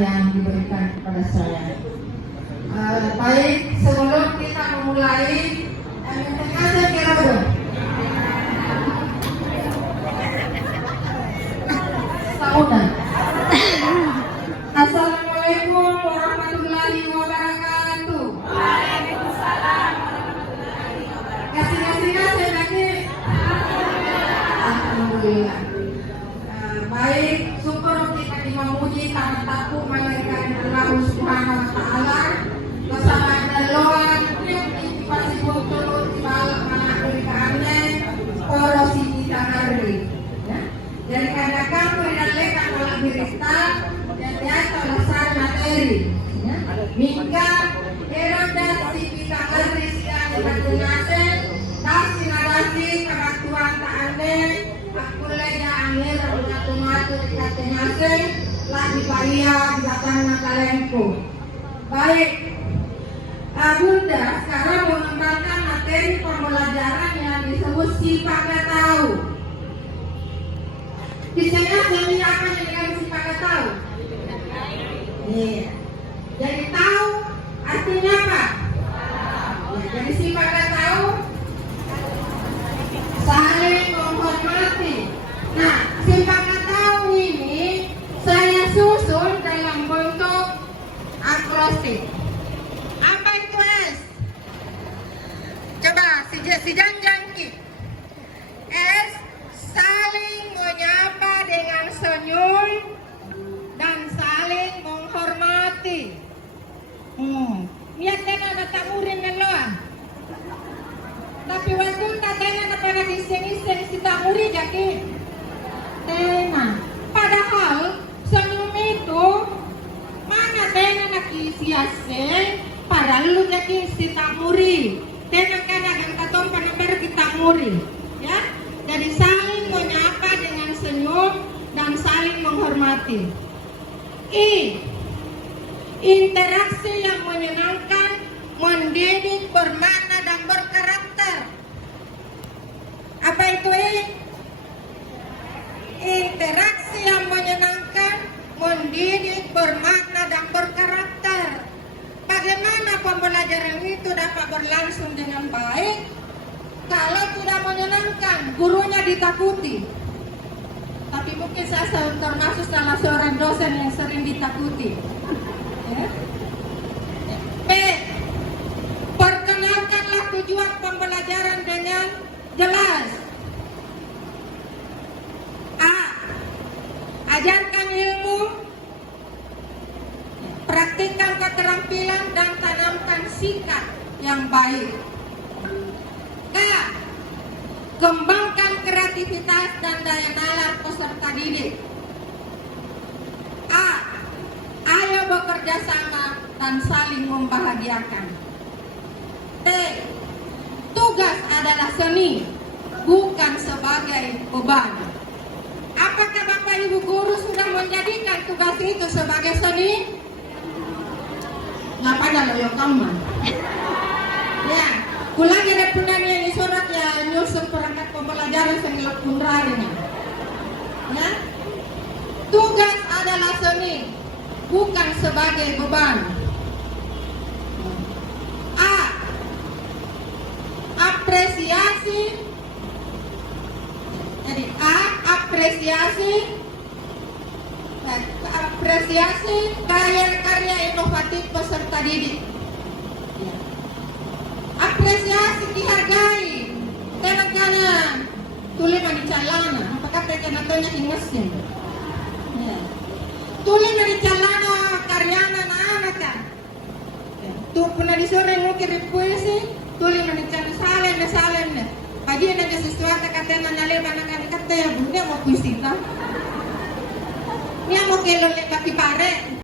yang diberikan kepada saya. Baik, sebelum kita memulai, saya kira dong. Saudan. Assalamualaikum warahmatullahi wabarakatuh. Waalaikumsalam. Kasih lagi. Alhamdulillah. Baik, syukur kita memuji karena takut melahirkan Allah Subhanahu wa taala. Bersama daloan yang pasti turut balik anak berikaannya porosi kita hari. Dari kada kamu dan lekan oleh berita dan biasa besar materi. Mingga erodasi kita hari siang berkunase kasih narasi kebatuan taane aku lega angin matu katanya lagi bahaya datang nakalenku. Baik, Bunda sekarang mengembangkan materi pembelajaran yang disebut sifat tahu. Di sana jadi apa yang dengan sifat tahu? Iya. Jadi tahu artinya apa? Ya, jadi sifat tahu saling menghormati. Nah, sifat tahu ini saya susun dalam bentuk akrostic. Apa itu S? Coba si Janjan ki. S saling menyapa dengan senyum dan saling menghormati. Niat kena datang murin dan loa. Tapi waktu tatena na pernah iseng-iseng si tamuri jaki. Tena. Padahal senyum itu mana tena nakisiase padahal lu jaki si tamuri. Tena kadang katong panember kita muri. Ya? Jadi saling menyapa dengan senyum dan saling menghormati. I. Interaksi yang menyenangkan, mendidik, bermakna dan berkarakter. Apa itu interaksi yang menyenangkan, mendidik, bermakna dan berkarakter. Bagaimana pembelajaran itu dapat berlangsung dengan baik kalau tidak menyenangkan, gurunya ditakuti. Tapi mungkin saya termasuk salah seorang dosen yang sering ditakuti. Ya. B. Perkenalkanlah tujuan pembelajaran dengan jelas. A. Ajarkan ilmu, praktikkan keterampilan dan tanamkan sikap yang baik. K. Kembangkan kreativitas dan daya nalar peserta didik. A. Ayo bekerja sama dan saling membahagiakan. T. Tugas adalah seni, bukan sebagai beban. Apakah Bapak Ibu guru sudah menjadikan tugas itu sebagai seni? Ngapa ada loyo kamu? Ya, pulang ada punanya ini surat ya nyusun perangkat pembelajaran senilai punranya. Ya, tugas adalah seni, bukan sebagai beban. A. Apresiasi. Jadi A. Apresiasi karya-karya inovatif peserta didik. Apresiasi dihargai. Kadang-kadang tulis di celana. Apakah tekan-tekannya ingesin? Tulis dari celana karyana anak kan. Tu pernah disuruh ngukir puisi, tulis dari celana salen. Pagi ada sesuatu katanya nale anak-anak kata ya bunda mau puisi kan? Ini mau kelolek kaki pare.